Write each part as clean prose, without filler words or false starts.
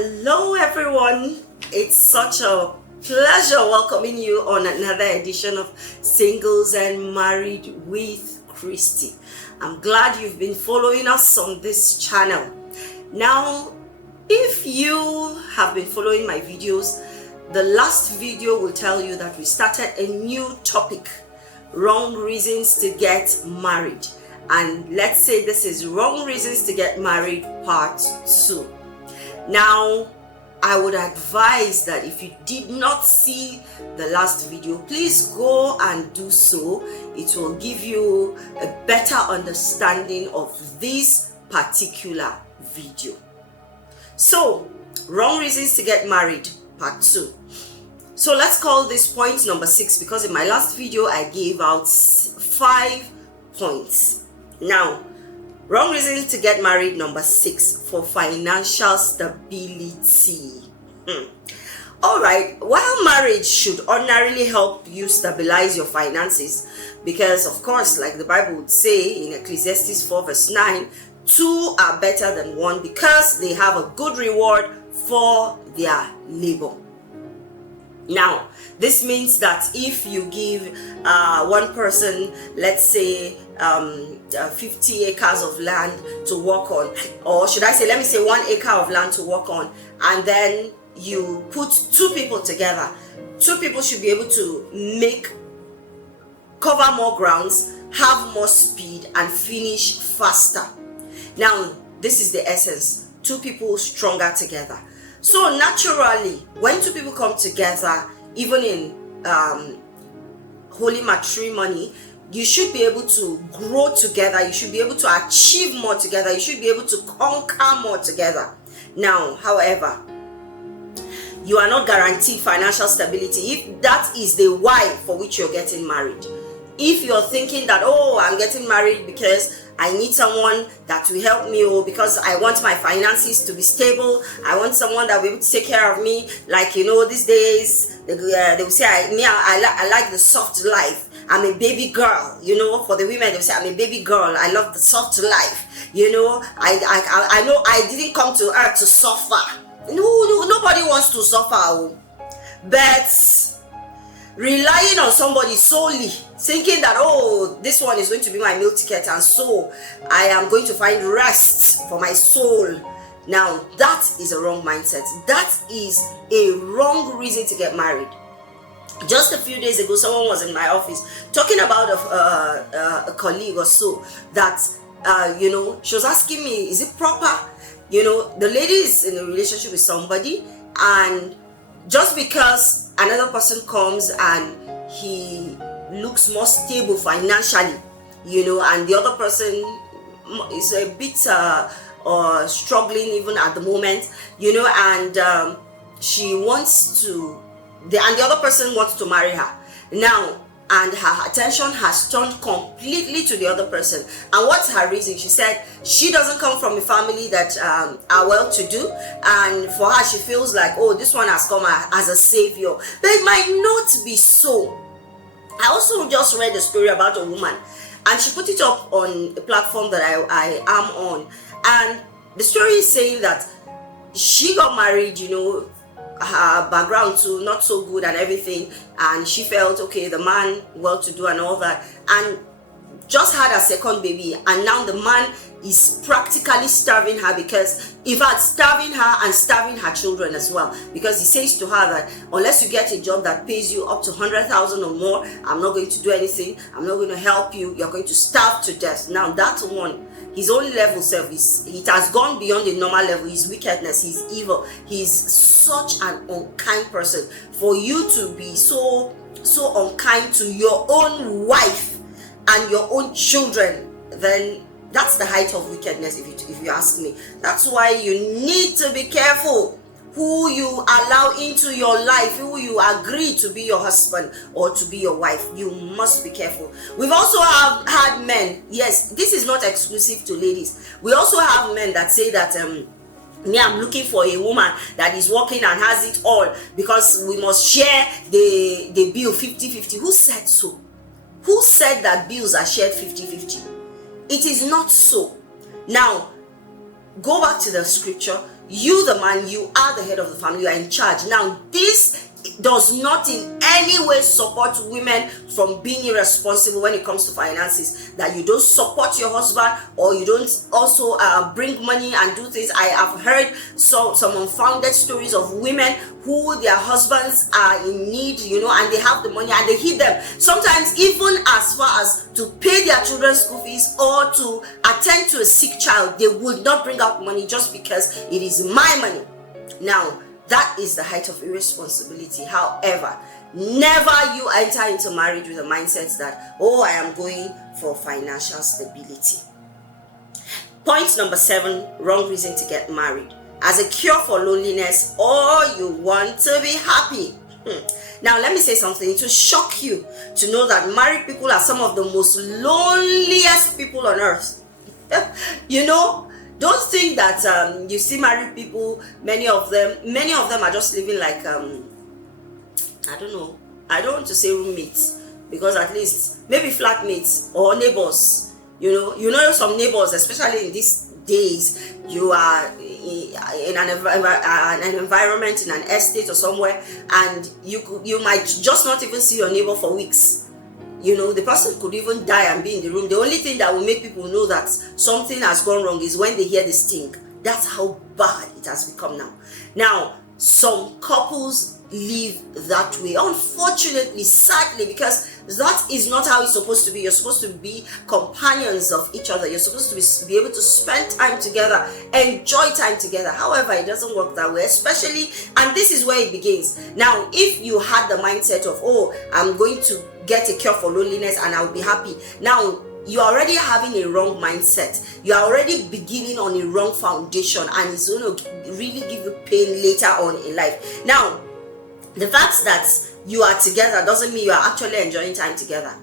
Hello everyone, it's such a pleasure welcoming you on another edition of Singles and Married with Christi. I'm glad you've been following us on this channel. Now, if you have been following my videos, the last video will tell you that we started a new topic, wrong reasons to get married. And let's say this is wrong reasons to get married part 2. Now, I would advise that if you did not see the last video, please go and do so. It will give you a better understanding of this particular video. So, wrong reasons to get married, part 2. So let's call this point number 6, because in my last video I gave out 5 points. Now, wrong reason to get married number 6, for financial stability. Alright, while marriage should ordinarily help you stabilize your finances, because of course, like the Bible would say in Ecclesiastes 4 verse 9, 2 are better than 1 because they have a good reward for their labor. Now, this means that if you give one person, let's say 50 acres of land to work on, or should I say, let me say 1 acre of land to work on, and then you put 2 people together, 2 people should be able to cover more grounds, have more speed, and finish faster. Now, this is the essence: 2 people stronger together. So naturally, when 2 people come together, even in holy matrimony, you should be able to grow together, you should be able to achieve more together, you should be able to conquer more together. Now, however, you are not guaranteed financial stability if that is the why for which you're getting married. If you're thinking that, oh, I'm getting married because I need someone that will help me, or because I want my finances to be stable, I want someone that will be able to take care of me, like, you know, these days they will say, I like the soft life, I'm a baby girl. You know, for the women, they will say, I'm a baby girl, I love the soft life. You know, I know I didn't come to earth to suffer. No, nobody wants to suffer, but relying on somebody solely, thinking that, oh, this one is going to be my meal ticket, and so I am going to find rest for my soul. Now, that is a wrong mindset. That is a wrong reason to get married. Just a few days ago, someone was in my office talking about a colleague or so that, you know, she was asking me, is it proper? You know, the lady is in a relationship with somebody, and just because another person comes and he looks more stable financially, you know, and the other person is a bit struggling even at the moment, you know, and she wants to, and the other person wants to marry her now, and her attention has turned completely to the other person. And what's her reason? She said she doesn't come from a family that are well-to-do, and for her, she feels like, oh, this one has come as a savior. But it might not be so. I also just read a story about a woman, and she put it up on a platform that I am on, and the story is saying that she got married, you know, her background too not so good and everything, and she felt okay, the man well-to-do and all that, and just had a second baby, and now the man is practically starving her, because in fact starving her and starving her children as well, because he says to her that unless you get a job that pays you up to 100,000 or more, I'm not going to do anything, I'm not going to help you, you're going to starve to death. Now that one, his own level service, it has gone beyond the normal level. His wickedness, his evil, he's such an unkind person. For you to be so unkind to your own wife and your own children, then that's the height of wickedness, if you ask me. That's why you need to be careful who you allow into your life, who you agree to be your husband or to be your wife. You must be careful. We've also had men, yes, this is not exclusive to ladies. We also have men that say that me, I'm looking for a woman that is working and has it all, because we must share the bill 50-50. Who said so? Who said that bills are shared 50-50? It is not so. Now, go back to the scripture. You, the man, you are the head of the family, you are in charge. Now, this does not in any way support women from being irresponsible when it comes to finances, that you don't support your husband, or you don't also bring money and do things. I have heard some unfounded stories of women who their husbands are in need, and they have the money and they hit them, sometimes even as far as to pay their children's school fees or to attend to a sick child. They would not bring out money just because it is my money. Now, that is the height of irresponsibility. However, never you enter into marriage with a mindset that, oh, I am going for financial stability. Point number 7, wrong reason to get married. As a cure for loneliness, or you want to be happy. Now, let me say something. It will shock you to know that married people are some of the most loneliest people on earth. Don't think that you see married people, many of them are just living like I don't know. I don't want to say roommates, because at least maybe flatmates or neighbors. Some neighbors, especially in these days, you are in an environment, in an estate or somewhere, and you might just not even see your neighbor for weeks. The person could even die and be in the room. The only thing that will make people know that something has gone wrong is when they hear the stink. That's how bad it has become now. Now, some couples live that way, unfortunately, sadly, because that is not how it's supposed to be. You're supposed to be companions of each other. You're supposed to be able to spend time together, enjoy time together. However, it doesn't work that way, especially, and this is where it begins. Now, if you had the mindset of, oh, I'm going to get a cure for loneliness and I'll be happy. Now, you're already having a wrong mindset. You're already beginning on a wrong foundation, and it's going to really give you pain later on in life. Now, the fact that you are together doesn't mean you are actually enjoying time together.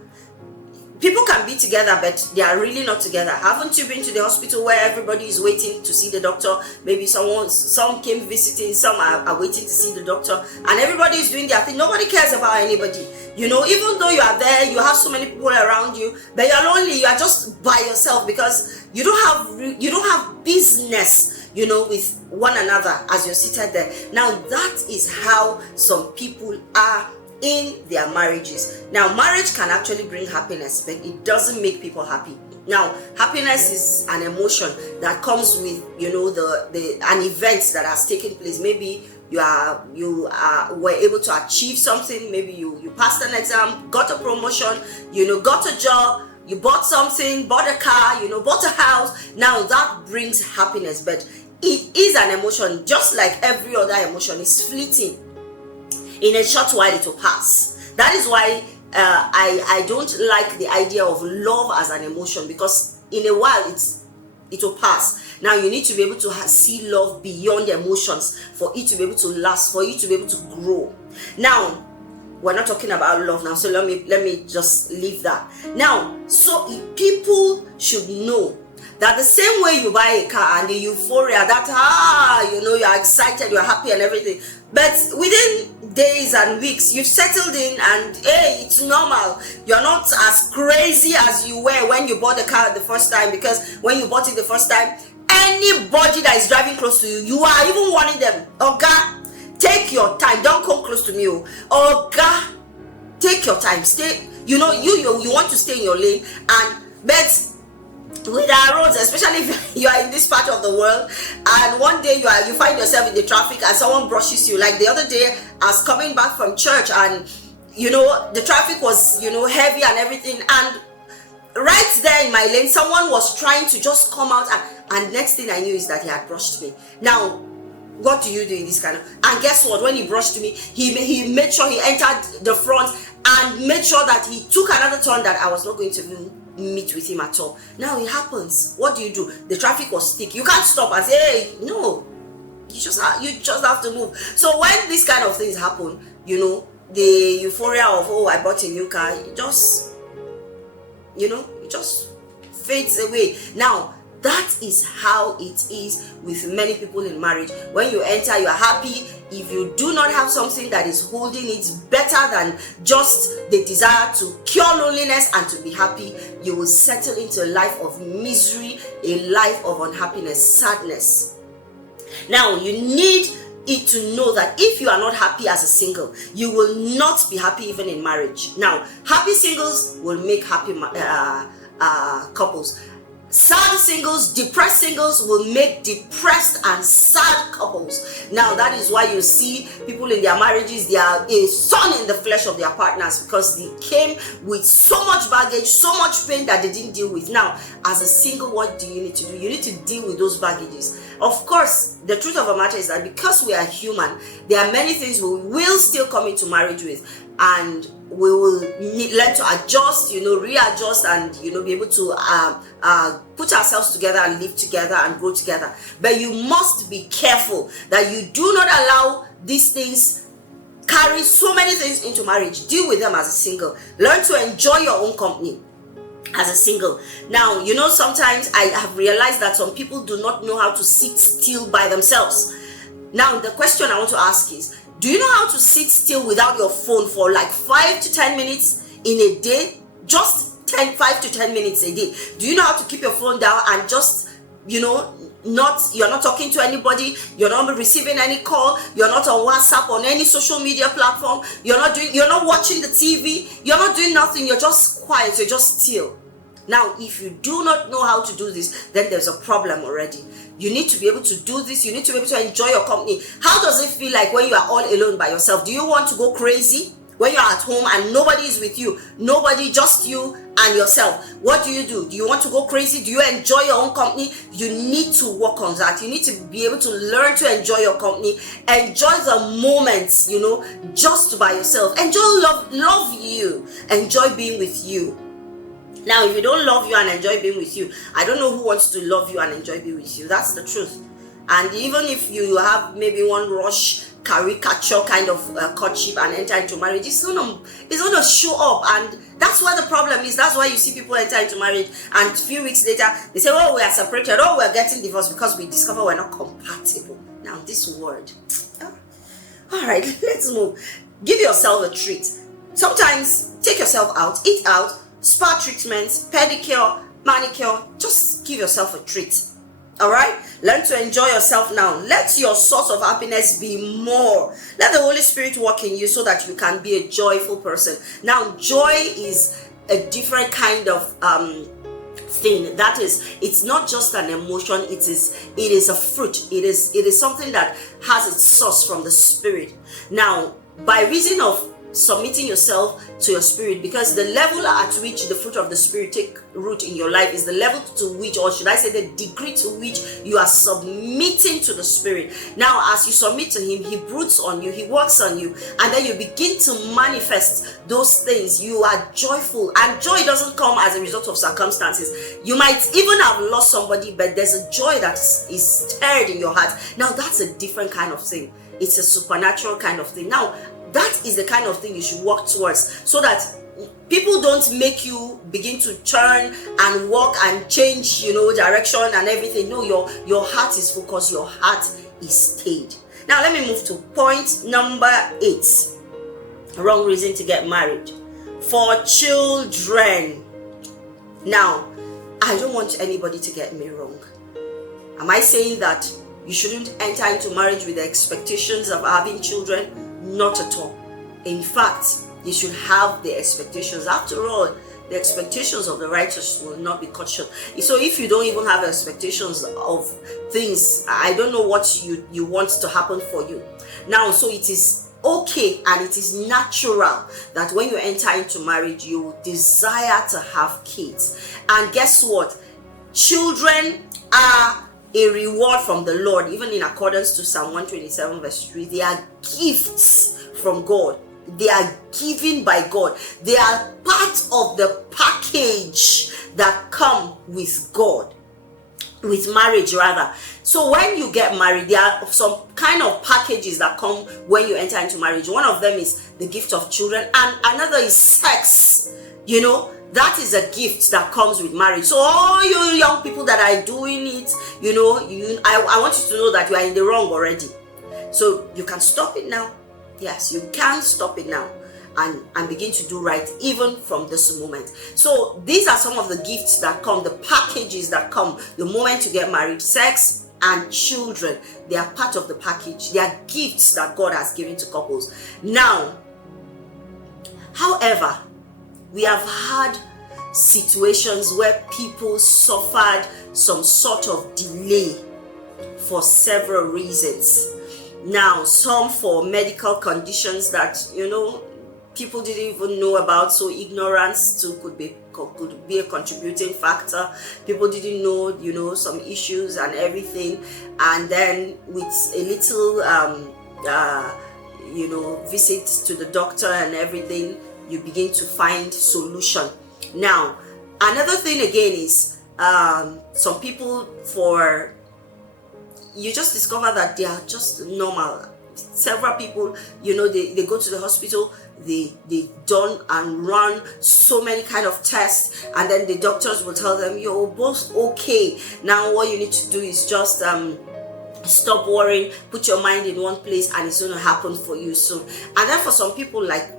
People can be together, but they are really not together. Haven't you been to the hospital where everybody is waiting to see the doctor? Maybe some came visiting, some are waiting to see the doctor, and everybody is doing their thing. Nobody cares about anybody. Even though you are there, you have so many people around you, but you're lonely. You are just by yourself because you don't have business, with one another as you're seated there. Now, that is how some people are in their marriages. Now, marriage can actually bring happiness, but it doesn't make people happy. Now, happiness is an emotion that comes with, an event that has taken place. Maybe you were able to achieve something. Maybe you passed an exam, got a promotion, got a job, you bought something, bought a car, bought a house. Now, that brings happiness, but it is an emotion, just like every other emotion. Is fleeting. In a short while, it will pass. That is why I don't like the idea of love as an emotion, because in a while it will pass. Now, you need to be able to see love beyond emotions for it to be able to last, for you to be able to grow. Now, we're not talking about love now, so let me just leave that. Now, so people should know that the same way you buy a car and the euphoria that you're excited, you're happy and everything, but within days and weeks you've settled in and hey, it's normal. You're not as crazy as you were when you bought the car the first time, because when you bought it the first time, anybody that is driving close to you, you are even warning them, okay, take your time, don't come close to me, okay, take your time, stay, you want to stay in your lane. But with our roads, especially if you are in this part of the world, and one day you find yourself in the traffic and someone brushes you. Like the other day, I was coming back from church, and the traffic was heavy and everything, and right there in my lane, someone was trying to just come out, and next thing I knew is that he had brushed me. Now, what do you do in this kind of? And guess what? When he brushed me, he made sure he entered the front and made sure that he took another turn that I was not going to meet with him at all. Now it happens. What do? The traffic was thick. You can't stop and say, hey, no. You just have to move. So when these kind of things happen, the euphoria of, oh, I bought a new car, it just fades away. Now, that is how it is with many people in marriage. When you enter, you are happy. If you do not have something that is holding it better than just the desire to cure loneliness and to be happy, you will settle into a life of misery, a life of unhappiness, sadness. Now, you need it to know that if you are not happy as a single, you will not be happy even in marriage. Now, happy singles will make happy couples. Sad singles, depressed singles will make depressed and sad couples. Now, that is why you see people in their marriages, they are a thorn in the flesh of their partners, because they came with so much baggage, so much pain that they didn't deal with. Now, as a single, what do you need to do? You need to deal with those baggages. Of course, the truth of the matter is that because we are human, there are many things we will still come into marriage with, and we will learn to adjust, readjust, and be able to put ourselves together and live together and grow together. But you must be careful that you do not allow these things carry so many things into marriage. Deal with them as a single. Learn to enjoy your own company as a single. Now, sometimes I have realized that some people do not know how to sit still by themselves. Now, the question I want to ask is, do you know how to sit still without your phone for like 5 to 10 minutes in a day? Just 5 to 10 minutes a day. Do you know how to keep your phone down and just, you're not talking to anybody, you're not receiving any call, you're not on WhatsApp, on any social media platform, you're not watching the TV, you're not doing nothing, you're just quiet, you're just still. Now, if you do not know how to do this, then there's a problem already. You need to be able to do this. You need to be able to enjoy your company. How does it feel like when you are all alone by yourself? Do you want to go crazy when you're at home and nobody is with you? Nobody, just you and yourself. What do? Do you want to go crazy? Do you enjoy your own company? You need to work on that. You need to be able to learn to enjoy your company. Enjoy the moments, just by yourself. Enjoy love you. Enjoy being with you. Now, if you don't love you and enjoy being with you, I don't know who wants to love you and enjoy being with you. That's the truth. And even if you have maybe one rush caricature kind of courtship and enter into marriage, it's gonna show up, and that's where the problem is. That's why you see people enter into marriage, and a few weeks later they say, oh, we are separated, oh, we are getting divorced because we discover we're not compatible. Now, this word. All right, let's move. Give yourself a treat. Sometimes take yourself out, eat out, spa treatments, pedicure, manicure. Just give yourself a treat. All right, learn to enjoy yourself now. Let your source of happiness be more. Let the Holy Spirit work in you so that you can be a joyful person. Now, joy is a different kind of thing. That is, it's not just an emotion. It is a fruit. It is something that has its source from the Spirit. Now, by reason of submitting yourself to your spirit, because the level at which the fruit of the Spirit take root in your life is the level to which, or should I say the degree to which you are submitting to the Spirit. Now, as you submit to Him, He broods on you, He works on you, and then you begin to manifest those things. You are joyful, and joy doesn't come as a result of circumstances. You might even have lost somebody, but there's a joy that is stirred in your heart. Now, that's a different kind of thing. It's a supernatural kind of thing. Now, that is the kind of thing you should work towards, so that people don't make you begin to turn and walk and change, direction and everything. No, your heart is focused, your heart is stayed. Now, let me move to point number 8. Wrong reason to get married. For children. Now, I don't want anybody to get me wrong. Am I saying that you shouldn't enter into marriage with the expectations of having children? Not at all. In fact, you should have the expectations. After all, the expectations of the righteous will not be cut short. So if you don't even have expectations of things, I don't know what you want to happen for you. Now, so it is okay and it is natural that when you enter into marriage, you desire to have kids. And guess what? Children are a reward from the Lord, even in accordance to Psalm 127 verse 3. They are gifts from God. They are given by God. They are part of the package that come with God, with marriage rather. So when you get married, there are some kind of packages that come when you enter into marriage. One of them is the gift of children, and another is sex. That is a gift that comes with marriage. So all you young people that are doing it, I want you to know that you are in the wrong already. So you can stop it now. Yes, you can stop it now and begin to do right even from this moment. So these are some of the gifts that come, the packages that come the moment you get married: sex, and children. They are part of the package. They are gifts that God has given to couples. Now, however, we have had situations where people suffered some sort of delay for several reasons. Now, some for medical conditions that, people didn't even know about, so ignorance too could be a contributing factor. People didn't know, some issues and everything, and then with a little visits to the doctor and everything, you begin to find solution. Now, another thing again is some people, you just discover that they are just normal. Several people, they go to the hospital, they done and run so many kind of tests, and then the doctors will tell them, you're both okay. Now what you need to do is just stop worrying, put your mind in one place, and it's going to happen for you soon. And then for some people, like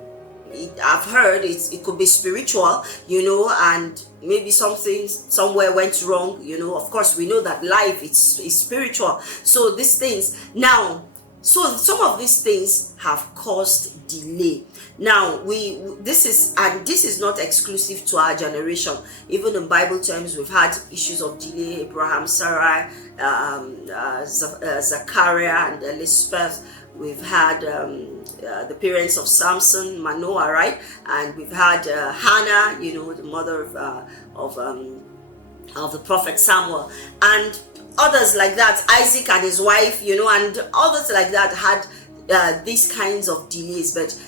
I've heard, it could be spiritual, and maybe something somewhere went wrong. Of course we know that life is spiritual. So these things now, so some of these things have caused delay. Now this is not exclusive to our generation. Even in Bible terms, we've had issues of delay. Abraham, Sarah, Zachariah and Elizabeth. We've had the parents of Samson, Manoah, right? And we've had Hannah, the mother of the prophet Samuel, and others like that, Isaac and his wife, and others like that had these kinds of delays. But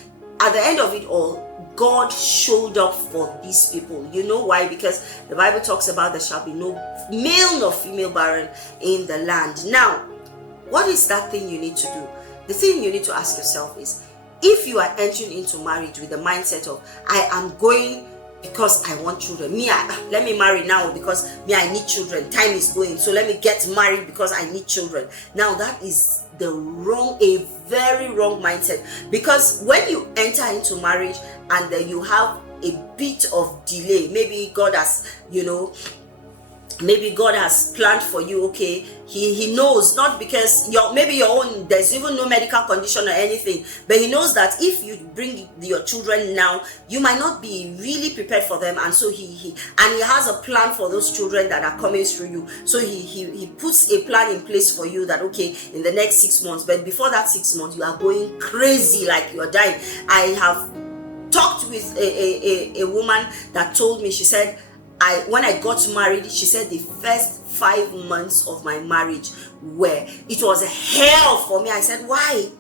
at the end of it all, God showed up for these people. You know why? Because the Bible talks about there shall be no male nor female barren in the land. Now, what is that thing you need to do? The thing you need to ask yourself is, if you are entering into marriage with the mindset of, I am going because I want children. Let me marry now because I need children. Time is going, so let me get married because I need children. Now that is a very wrong mindset, because when you enter into marriage and then you have a bit of delay, maybe God has planned for you, okay, he knows, not because maybe your own, there's even no medical condition or anything, but he knows that if you bring your children now, you might not be really prepared for them, and so he has a plan for those children that are coming through you. So he puts a plan in place for you that, okay, in the next 6 months, but before that 6 months, you are going crazy like you're dying. I have talked with a woman that told me, she said, when I got married, she said the first 5 months of my marriage it was hell for me. I said, why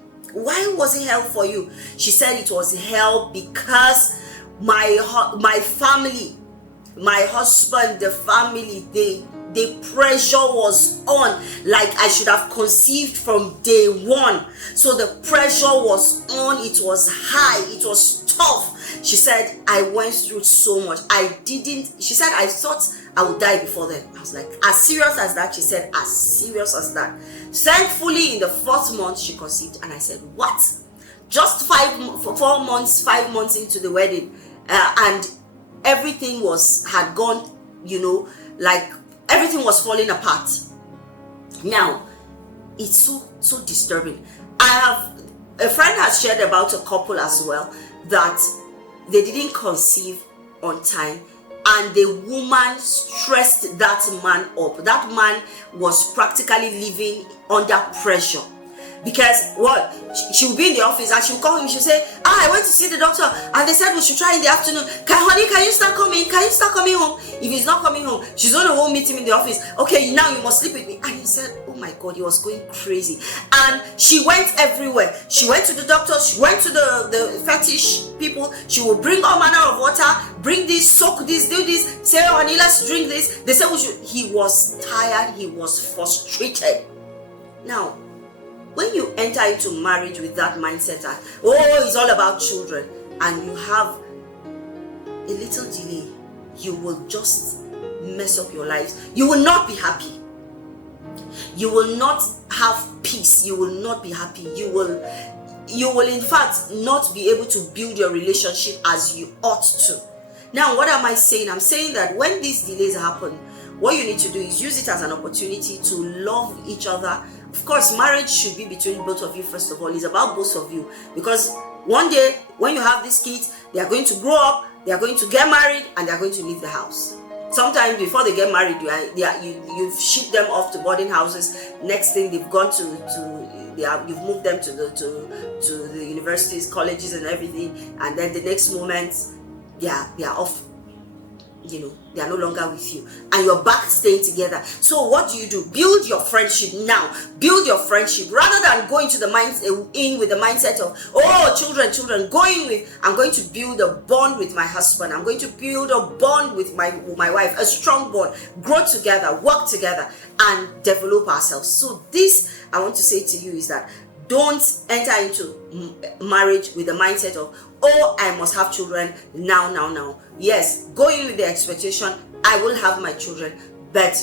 was it hell for you? She said it was hell because my family, my husband, the family, the pressure was on, like I should have conceived from day one. So the pressure was on, it was high, it was tough. She said, I went through so much. She said, I thought I would die before then. I was like, as serious as that? She said, as serious as that. Thankfully, in the 4th month, she conceived. And I said, what? Just 5 months into the wedding. And everything had gone, like everything was falling apart. Now, it's so disturbing. A friend has shared about a couple as well, that they didn't conceive on time, and the woman stressed that man up. That man was practically living under pressure, because she will be in the office and she will call him. She'll say, I went to see the doctor and they said we should try in the afternoon. Honey, can you start coming home? If he's not coming home, she's going to go meet him in the office. Okay, now you must sleep with me. And he said, oh my God, he was going crazy. And she went everywhere. She went to the doctor, she went to the fetish people. She will bring all manner of water, bring this, soak this, do this, say, oh honey, let's drink this. They said he was tired, he was frustrated. Now, when you enter into marriage with that mindset that, it's all about children, and you have a little delay, you will just mess up your lives. You will not be happy. You will not have peace. You will not be happy. You will in fact not be able to build your relationship as you ought to. Now, what am I saying? I'm saying that when these delays happen, what you need to do is use it as an opportunity to love each other. Of course, marriage should be between both of you. First of all, it's about both of you, because one day when you have these kids, they are going to grow up, they are going to get married, and they are going to leave the house. Sometimes before they get married, you've shipped them off to boarding houses. Next thing, they've gone you've moved them to the universities, colleges, and everything, and then the next moment they are off. They are no longer with you, and you're back staying together. So what do? Build your friendship now. Build your friendship rather than going to the with the mindset of, oh, children. I'm going to build a bond with my husband. I'm going to build a bond with my wife, a strong bond. Grow together, work together, and develop ourselves. So this, I want to say to you, is that don't enter into marriage with the mindset of, oh, I must have children now. Yes, go in with the expectation, I will have my children, but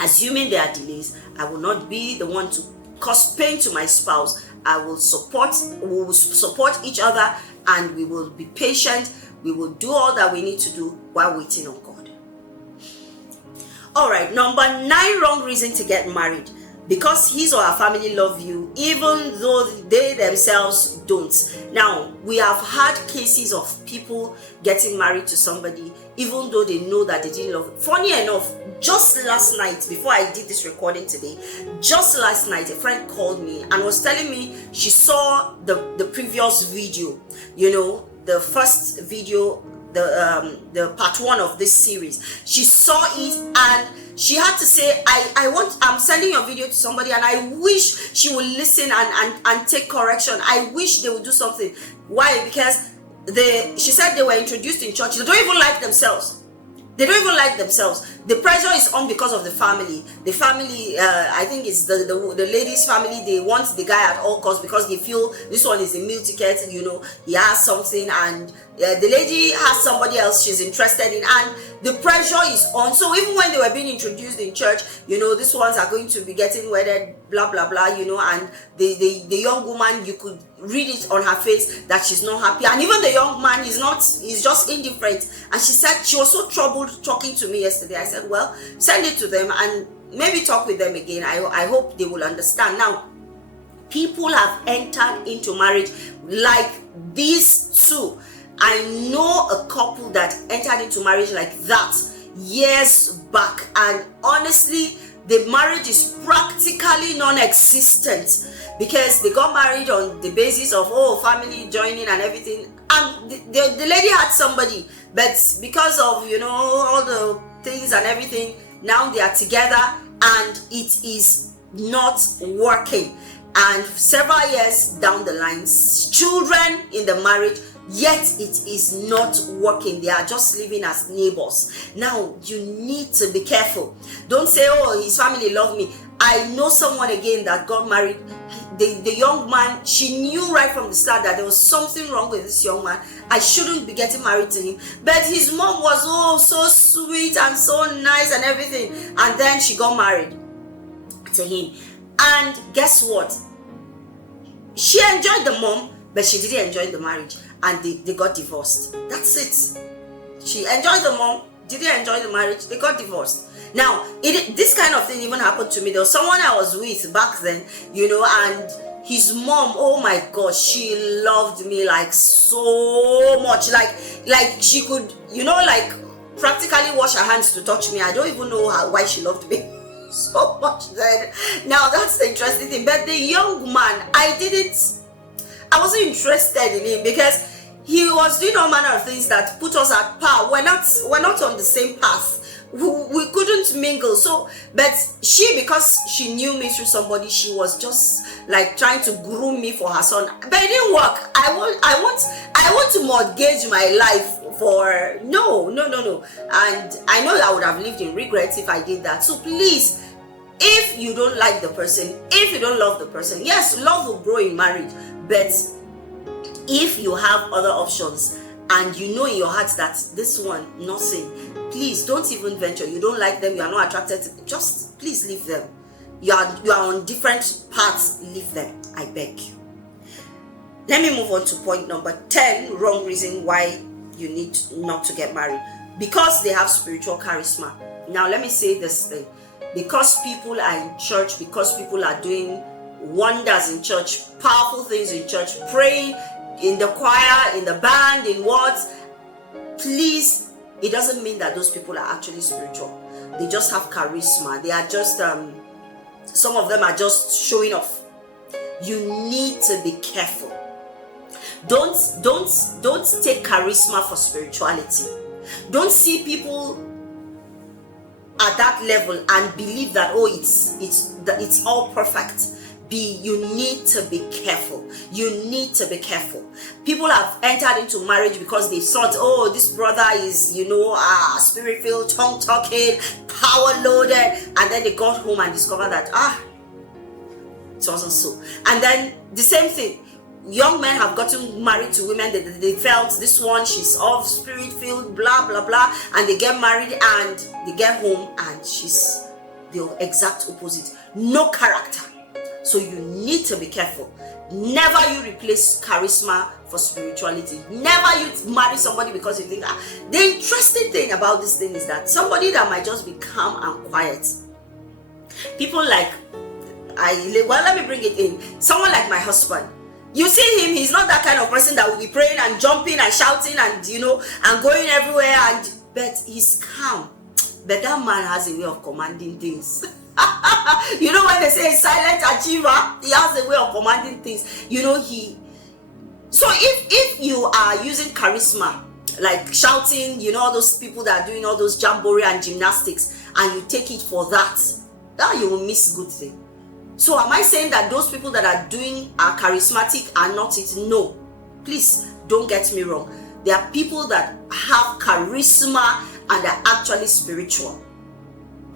assuming there are delays, I will not be the one to cause pain to my spouse. We will support each other, and we will be patient. We will do all that we need to do while waiting on God. All right, number 9 wrong reason to get married. Because his or her family love you, even though they themselves don't. Now, we have had cases of people getting married to somebody, even though they know that they didn't love them. Funny enough, just last night, before I did this recording today, just last night, a friend called me and was telling me she saw the previous video, the first video, the part 1 of this series. She saw it and she had to say, I'm sending your video to somebody, and I wish she would listen and take correction. I wish they would do something. Why? Because she said they were introduced in church. They don't even like themselves. The pressure is on because of the family. The family, I think it's the lady's family. They want the guy at all costs because they feel this one is a meal ticket. He has something, and the lady has somebody else she's interested in, and the pressure is on. So even when they were being introduced in church, these ones are going to be getting wedded, blah blah blah, and the young woman, you could read it on her face that she's not happy, and even the young man is just indifferent. And she said she was so troubled talking to me yesterday. I said, well, send it to them and maybe talk with them again. I hope they will understand. Now, people have entered into marriage like these two. I know a couple that entered into marriage like that years back, and honestly, the marriage is practically non-existent because they got married on the basis of, family joining and everything, and the lady had somebody, but because of all the things and everything, now they are together and it is not working. And several years down the line, children in the marriage, yet it is not working. They are just living as neighbors. Now, you need to be careful. Don't say, oh, his family love me. I know someone again that got married. The young man, she knew right from the start that there was something wrong with this young man. I shouldn't be getting married to him. But his mom was so sweet and so nice and everything. And then she got married to him. And guess what? She enjoyed the mom, but she didn't enjoy the marriage. And they got divorced. That's it. She enjoyed the mom, didn't enjoy the marriage, they got divorced. Now, this kind of thing even happened to me. There was someone I was with back then, and his mom, oh my God, she loved me like so much. Like she could, practically wash her hands to touch me. I don't even know why she loved me so much then. Now, that's the interesting thing. But the young man, I wasn't interested in him because he was doing all manner of things that put us at par. We're not on the same path. We couldn't mingle. So, but because she knew me through somebody, she was just like trying to groom me for her son. But it didn't work. I want to mortgage my life for no. And I know I would have lived in regrets if I did that. So please, if you don't like the person, if you don't love the person, yes, love will grow in marriage. But if you have other options and you know in your heart that this one, nothing, please don't even venture. You don't like them, you are not attracted to them, just please leave them. You are on different paths, leave them, I beg you. Let me move on to point number 10, wrong reason why you need not to get married. Because they have spiritual charisma. Now let me say this thing. Because people are in church, because people are doing wonders in church, powerful things in church, praying in the choir, in the band, in what, please, it doesn't mean that those people are actually spiritual. They just have charisma. They are just some of them are just showing off. You need to be careful. Don't take charisma for spirituality. Don't see people at that level and believe that, oh, it's all perfect. You need to be careful. You need to be careful. People have entered into marriage because they thought, oh, this brother is, spirit-filled, tongue-talking, power-loaded, and then they got home and discovered that, it wasn't so. And then the same thing, young men have gotten married to women. They felt this one, she's of spirit-filled, blah, blah, blah, and they get married and they get home and she's the exact opposite. No character. So you need to be careful. Never you replace charisma for spirituality. Never you marry somebody because you think, the interesting thing about this thing is that somebody that might just be calm and quiet. People like, let me bring it in. Someone like my husband. You see him, he's not that kind of person that will be praying and jumping and shouting and, and going everywhere. But he's calm. But that man has a way of commanding things. When they say silent achiever, he has a way of commanding things. So if you are using charisma, like shouting, all those people that are doing all those jamboree and gymnastics, and you take it for that you will miss good thing. So am I saying that those people that are doing are charismatic are not it? No. Please don't get me wrong. There are people that have charisma and are actually spiritual.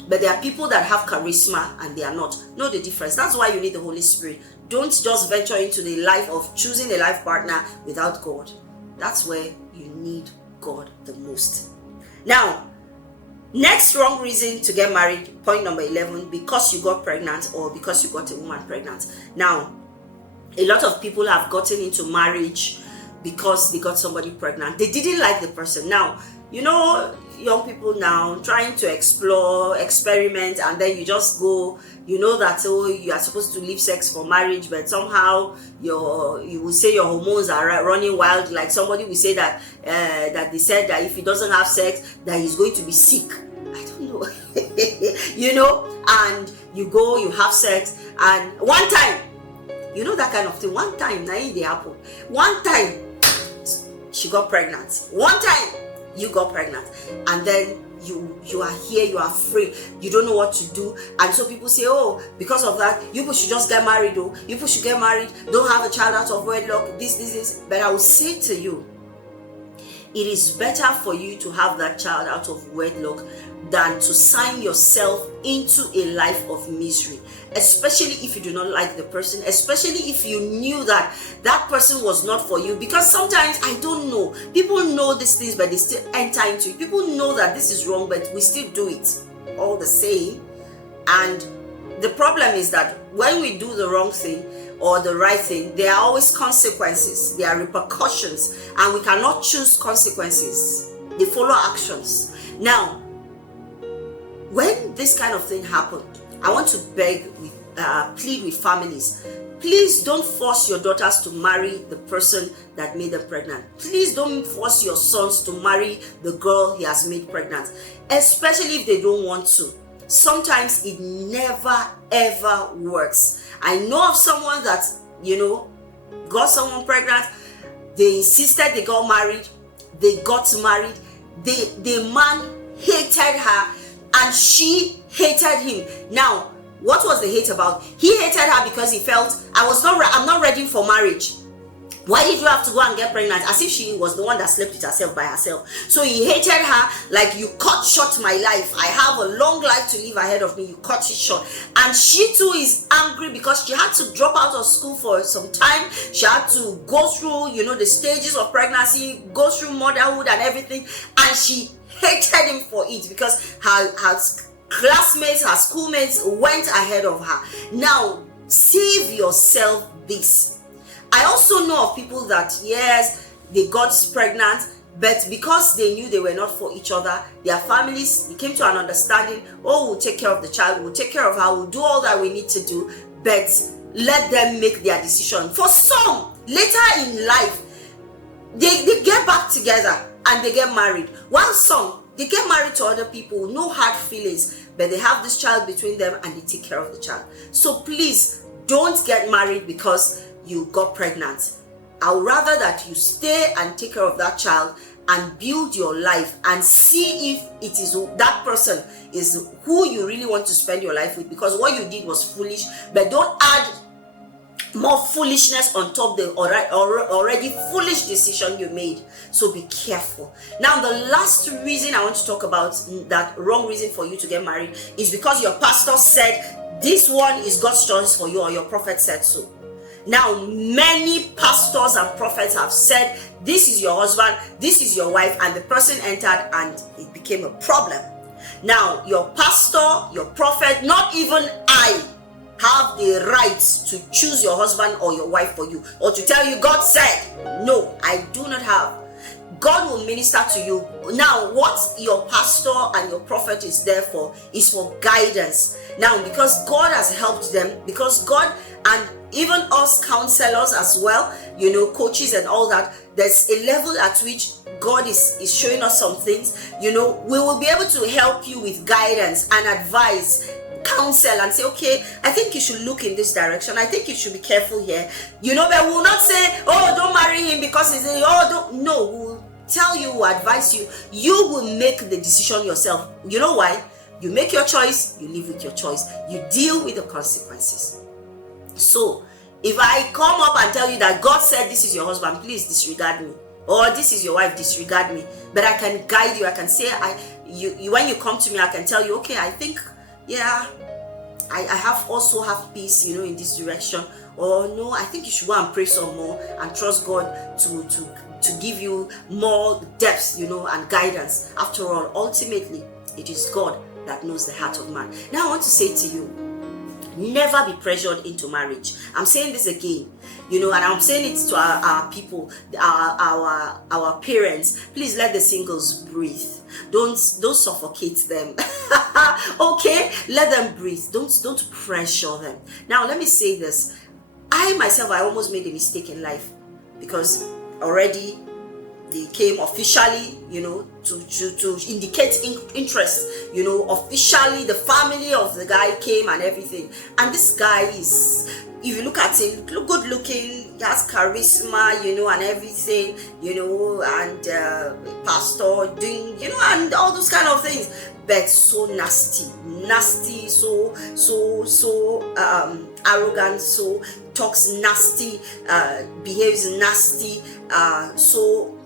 But there are people that have charisma and they are not. Know the difference. That's why you need the Holy Spirit. Don't just venture into the life of choosing a life partner without God. That's where you need God the most. Now, next wrong reason to get married, point number 11, because you got pregnant or because you got a woman pregnant. Now, a lot of people have gotten into marriage because they got somebody pregnant. They didn't like the person. Now, young people now trying to explore, experiment, and then you just go, that, you are supposed to leave sex for marriage, but somehow you will say your hormones are running wild. Like somebody will say that they said that if he doesn't have sex, that he's going to be sick. I don't know. And you go, you have sex, and one time, that kind of thing. One time, now they happen. One time, she got pregnant. One time, you got pregnant, and then you are here, you are free, you don't know what to do, and so people say, oh, because of that, you people should just get married. You people should get married, don't have a child out of wedlock, this. But I will say to you, it is better for you to have that child out of wedlock than to sign yourself into a life of misery, especially if you do not like the person, especially if you knew that that person was not for you. Because sometimes, I don't know, people know these things but they still enter into it. People know that this is wrong but we still do it all the same. And the problem is that when we do the wrong thing or the right thing, there are always consequences, there are repercussions, and we cannot choose consequences. They follow actions. Now, when this kind of thing happened, I want to plead with families. Please don't force your daughters to marry the person that made them pregnant. Please don't force your sons to marry the girl he has made pregnant, especially if they don't want to. Sometimes it never ever works. I know of someone that, got someone pregnant. They insisted they got married. They got married. The man hated her and she hated him. Now, what was the hate about? He hated her because he felt, I'm not ready for marriage. Why did you have to go and get pregnant? As if she was the one that slept with herself by herself. So he hated her like, you cut short my life. I have a long life to live ahead of me. You cut it short. And she too is angry because she had to drop out of school for some time. She had to go through, the stages of pregnancy, go through motherhood and everything. And she hated him for it because her classmates, her schoolmates went ahead of her. Now, save yourself this. I also know of people that, yes, they got pregnant, But because they knew they were not for each other, their families came to an understanding. Oh, we'll take care of the child, we'll take care of her, we'll do all that we need to do, but let them make their decision. For some, later in life, they get back together and they get married. While some, they get married to other people, no hard feelings, but they have this child between them and they take care of the child. So please, don't get married because you got pregnant. I would rather that you stay and take care of that child and build your life and see if it is that person is who you really want to spend your life with, because what you did was foolish. But don't add more foolishness on top the already foolish decision you made. So be careful. Now, the last reason I want to talk about, that wrong reason for you to get married, is because your pastor said this one is God's choice for you, or your prophet said so. Now, many pastors and prophets have said, this is your husband, this is your wife, and the person entered and it became a problem. Now, your pastor, your prophet, not even I have the right to choose your husband or your wife for you, or to tell you God said. No, I do not have. God will minister to you. Now, what your pastor and your prophet is there for is for guidance. Now, because God has helped them, because God, and even us counselors as well, coaches and all that, there's a level at which God is showing us some things. We will be able to help you with guidance and advice, counsel, and say, okay, I think you should look in this direction, I think you should be careful here, but we will not say, oh, don't marry him because he's no, we'll tell you, we'll advise you. You will make the decision yourself. You know why? You make your choice, you live with your choice, you deal with the consequences. So if I come up and tell you that God said this is your husband, please disregard me, or this is your wife, disregard me. But I can guide you. I can say, when you come to me, I can tell you, okay, I think, yeah, I also have peace, in this direction. Or no, I think you should go and pray some more and trust God to give you more depth, and guidance. After all, ultimately, it is God that knows the heart of man. Now I want to say to you, never be pressured into marriage. I'm saying this again, and I'm saying it to our people, our parents. Please let the singles breathe. Don't suffocate them. Okay, let them breathe. Don't pressure them. Now let me say this. I myself, I almost made a mistake in life, because already they came officially, to indicate interest, officially the family of the guy came and everything. And this guy is, if you look at him, good looking, he has charisma, and everything, and pastor doing, and all those kind of things. But so nasty, so arrogant, so talks nasty, behaves nasty, so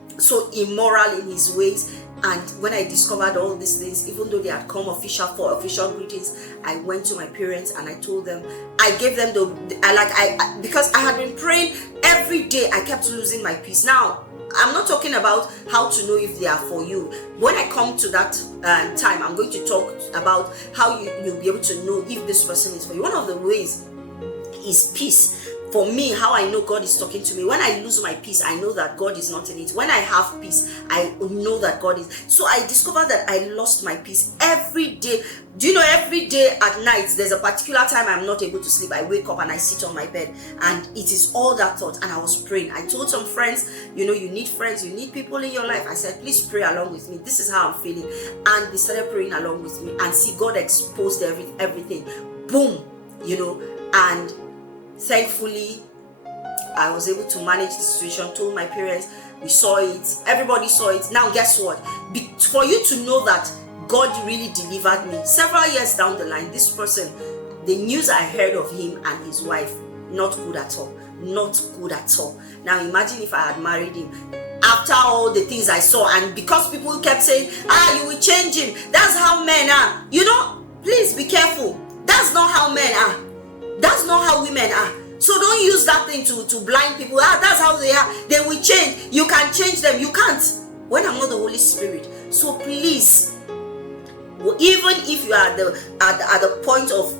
immoral in his ways. And when I discovered all these things, even though they had come for official greetings, I went to my parents and I told them, I gave them because I had been praying every day. I kept losing my peace. Now, I'm not talking about how to know if they are for you. When I come to that time, I'm going to talk about how you'll be able to know if this person is for you. One of the ways is peace. For me, how I know God is talking to me, when I lose my peace, I know that God is not in it. When I have peace, I know that God is. So I discovered that I lost my peace every day. Do you know, every day at night, there's a particular time I'm not able to sleep. I wake up and I sit on my bed, and it is all that thought. And I was praying. I told some friends, you need friends, you need people in your life. I said, please pray along with me. This is how I'm feeling. And they started praying along with me, and see, God exposed everything. Boom, and thankfully, I was able to manage the situation, told my parents, we saw it, everybody saw it. Now, guess what? For you to know that God really delivered me, several years down the line, this person, the news I heard of him and his wife, not good at all. Not good at all. Now, imagine if I had married him. After all the things I saw, and because people kept saying, you will change him. That's how men are. Please be careful. That's not how men are. That's not how women are. So don't use that thing to blind people. That's how they are. They will change. You can change them. You can't. When I'm not the Holy Spirit. So please, even if you are at the point of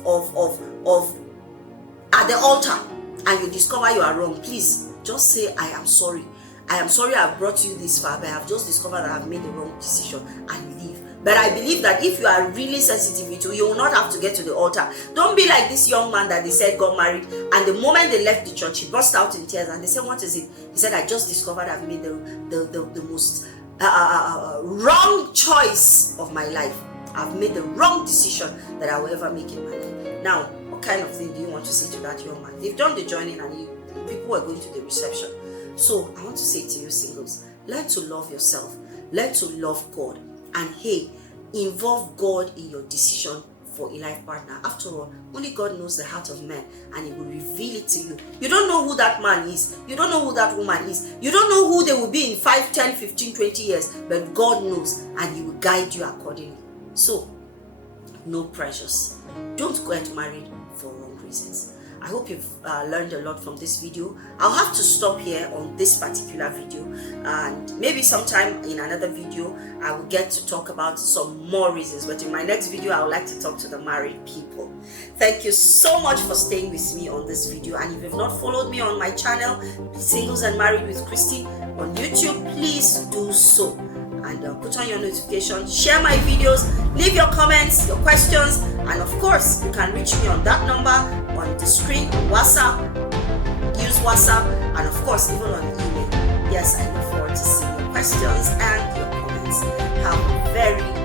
at the altar and you discover you are wrong, please just say, I am sorry. I am sorry I've brought you this far, but I've just discovered that I've made the wrong decision, and leave. But I believe that if you are really sensitive, you will not have to get to the altar. Don't be like this young man that they said got married, and the moment they left the church, he burst out in tears, and they said, what is it? He said, I just discovered I've made the most wrong choice of my life. I've made the wrong decision that I will ever make in my life. Now, what kind of thing do you want to say to that young man? They've done the joining, and people were going to the reception. So I want to say to you singles, learn to love yourself, learn to love God, and hey, involve God in your decision for a life partner. After all, only God knows the heart of man, and he will reveal it to you. You don't know who that man is. You don't know who that woman is. You don't know who they will be in 5, 10, 15, 20 years, but God knows, and he will guide you accordingly. So, no pressures. Don't get married for wrong reasons. I hope you've learned a lot from this video. I'll have to stop here on this particular video, and maybe sometime in another video I will get to talk about some more reasons, but in my next video I would like to talk to the married people. Thank you so much for staying with me on this video, and if you've not followed me on my channel, Singles and Married with Christi on YouTube, please do so. And put on your notifications, share my videos, leave your comments, your questions, and of course you can reach me on that number on the screen, WhatsApp. Use WhatsApp, and of course even on email. Yes, I look forward to seeing your questions and your comments. Have a very